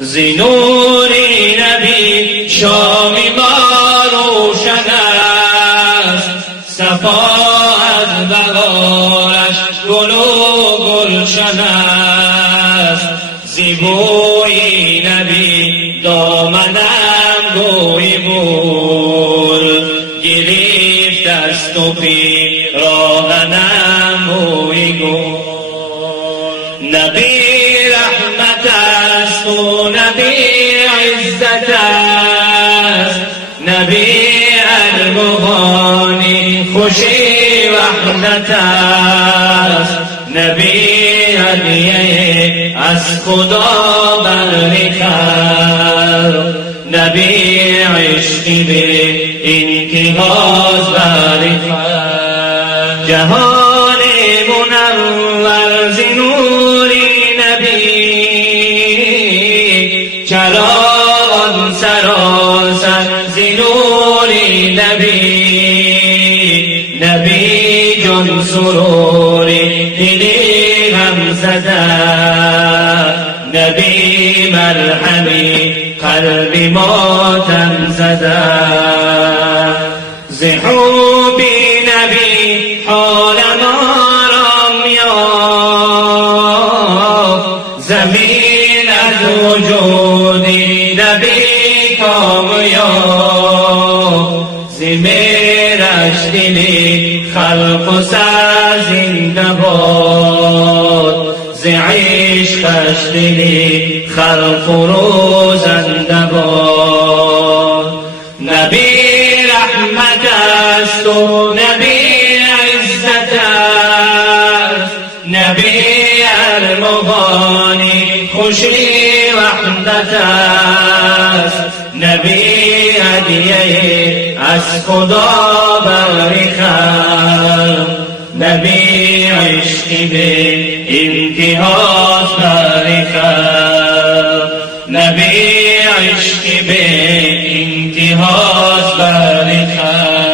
زنور نبی شام ما روشن است، صفا از بهارش گل و گلشن است. زیبوی نبی دامنم گوی بول، گرفت دست و پیراهنم موی گل. نبی رحمت است و نبی عزت است، نبی ارمغانی خوشی وحدت است. نبی هدیه از خدا برخورد، نبی عشقی به انتهاز برخورد. جهان منور ز نور نبی، چراغان سراسر ز نور نبی. نبی جان سرور دل غم زده، نبی مرهمی قلب ماتم زده. ز حب نبی حالم آرام یافت، زمین از وجود نبی کام یافت. ز مهرش دل خلق و سر زنده باد، ز عشقش دل خلق و روزنده باد. نبی رحمت است و نبی عزت است، نبی ارمغانی خوشی وحدت است. نبی هدیه از خدا برخورد، نبی عشقی به انتهاز برخورد. نبی عشقی به انتهاز برخورد.